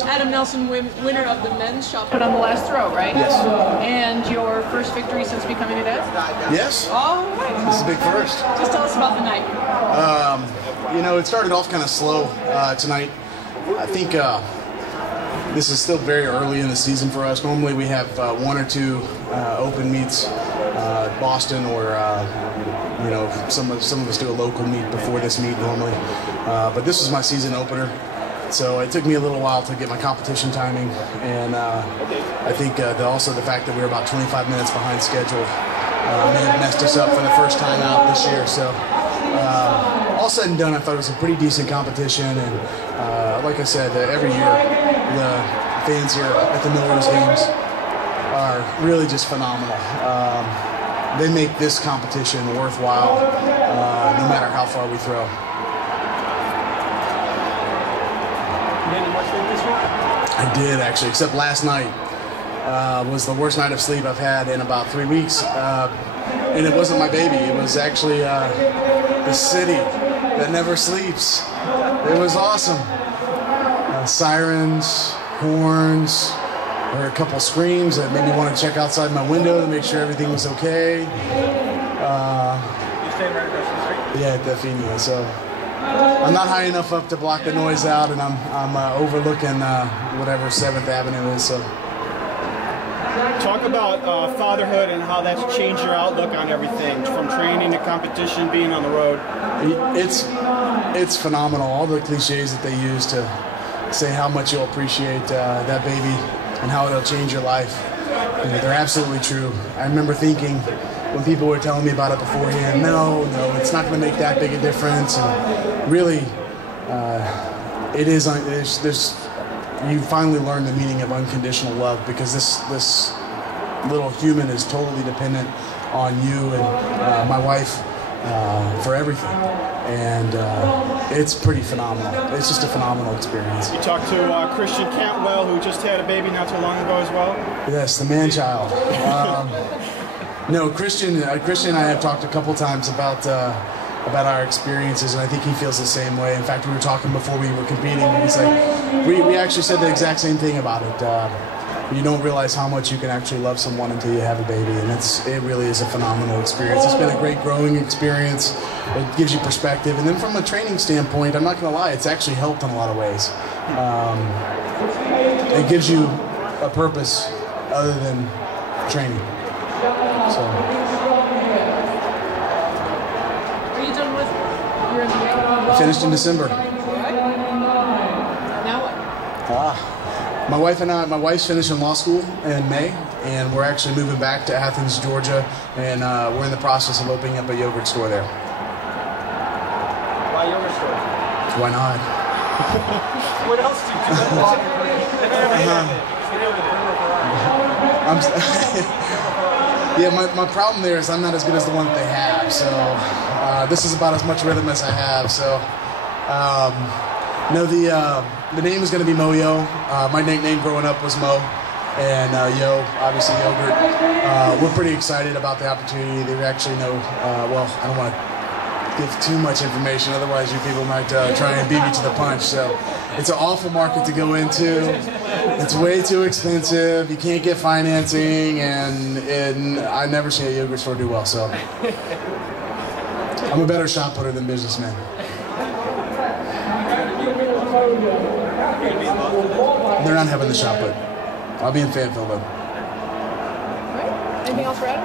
Adam Nelson, winner of the men's shot put on the last throw, right? Yes. And your first victory since becoming a dad? Yes. All right. This is a big first. Just tell us about the night. You know, it started off kind of slow tonight. I think this is still very early in the season for us. Normally we have one or two open meets, Boston, or you know, some of us do a local meet before this meet normally. But this was my season opener. So it took me a little while to get my competition timing, and I think also the fact that we were about 25 minutes behind schedule may have messed us up for the first time out this year. So all said and done, I thought it was a pretty decent competition, and like I said, every year the fans here at the Millrose games are really just phenomenal. They make this competition worthwhile no matter how far we throw. I did, actually, except last night was the worst night of sleep I've had in about 3 weeks. And it wasn't my baby. It was actually the city that never sleeps. It was awesome. Sirens, horns, or a couple screams that made me want to check outside my window to make sure everything was okay. You staying right across the street? Yeah, at Delphine. So I'm not high enough up to block the noise out, and I'm overlooking whatever 7th Avenue is. So, talk about fatherhood and how that's changed your outlook on everything, from training to competition, being on the road. It's phenomenal. All the cliches that they use to say how much you'll appreciate that baby and how it'll change your life, you know, they're absolutely true. I remember thinking, when people were telling me about it beforehand, no, it's not going to make that big a difference. And really, it is. You finally learn the meaning of unconditional love, because this little human is totally dependent on you and my wife for everything, and it's pretty phenomenal. It's just a phenomenal experience. You talked to Christian Cantwell, who just had a baby not too long ago as well. Yes, the man-child. No, Christian and I have talked a couple times about our experiences, and I think he feels the same way. In fact, we were talking before we were competing, and he's like, we actually said the exact same thing about it. You don't realize how much you can actually love someone until you have a baby, and it really is a phenomenal experience. It's been a great growing experience. It gives you perspective, and then from a training standpoint, I'm not going to lie, it's actually helped in a lot of ways. It gives you a purpose other than training. So. Are you done with your MBA? Finished in December. Now what? My wife's finishing law school in May, and we're actually moving back to Athens, Georgia, and we're in the process of opening up a yogurt store there. Why yogurt store? Why not? What else do you do? Yeah, my problem there is I'm not as good as the one that they have, so this is about as much rhythm as I have. So, no, the name is going to be Mo-Yo. My nickname growing up was Mo, and Yo, obviously yogurt. We're pretty excited about the opportunity. They actually know, well, I don't want to give too much information, otherwise you people might try and beat me to the punch. So it's an awful market to go into. It's way too expensive. You can't get financing, and I never see a yogurt store do well. So I'm a better shot putter than businessman. They're not having the shot put. I'll be in Fayetteville though. All right. Anything else for Adam?